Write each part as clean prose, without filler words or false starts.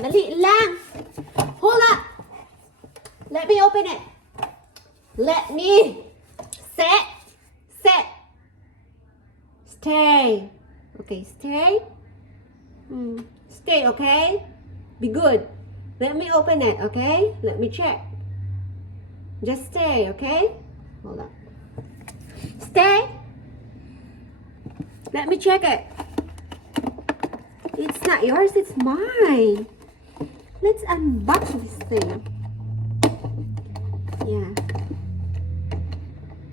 Dali lang. Hold up. Let me open it. Let me. Sit. Stay. Okay, stay. Stay, okay? Be good. Let me open it, okay? Let me check. Just stay, okay? Hold up. Stay. Let me check it. It's not yours, it's mine. Let's unbox this thing. Yeah.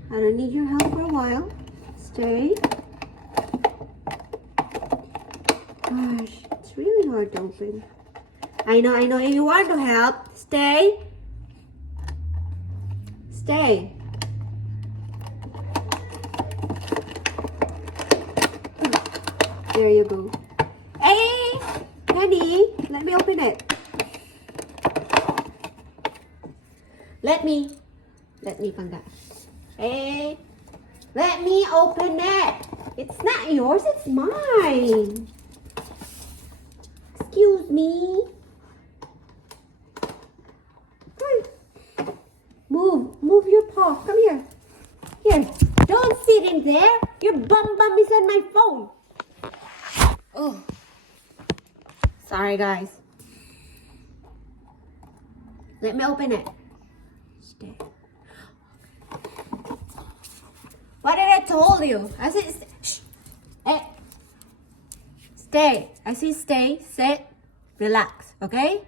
I don't need your help for a while. Stay. Gosh, it's really hard to open. I know. If you want to help, stay. Stay. There you go. Hey, honey, let me open it. Let me pangga. Hey, let me open it. It's not yours, it's mine. Excuse me. Move your paw. Come here. Here. Don't sit in there. Your bum is on my phone. Oh. Sorry, guys. Let me open it. Stay. What did I told you? I said, shh. Hey. Stay. I say stay, sit, relax, okay?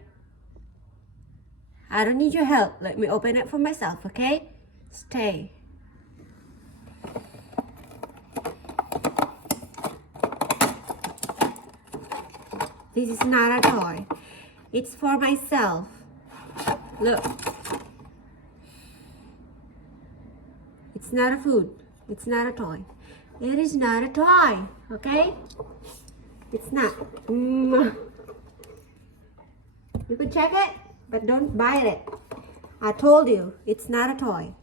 I don't need your help. Let me open it for myself, okay? Stay. This is not a toy. It's for myself. Look. It's not a food. It's not a toy. It is not a toy, okay? It's not. You can check it, but don't buy it. I told you, it's not a toy.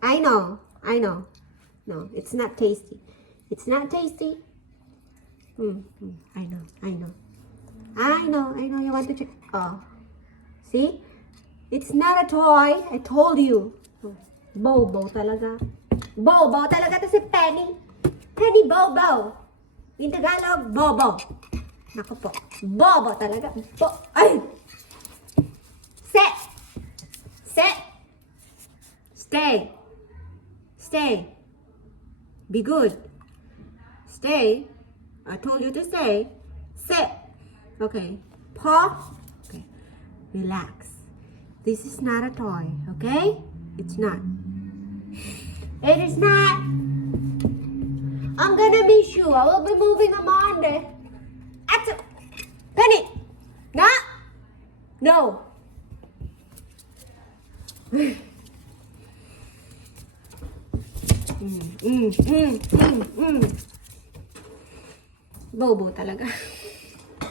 I know. No, it's not tasty. It's not tasty. I know. You want to check. Oh, see? It's not a toy. I told you. Bobo talaga. Bobo talaga to si Penny. Penny Bobo. In Tagalog, Bobo. Naku po. Bobo talaga. Ay! Sit. Stay. Be good. Stay. I told you to stay. Sit. Okay. Paw. Okay. Relax. This is not a toy. Okay? It's not. It is not. I'm gonna miss you. I will be moving on Monday. Penny. No. Bobo talaga.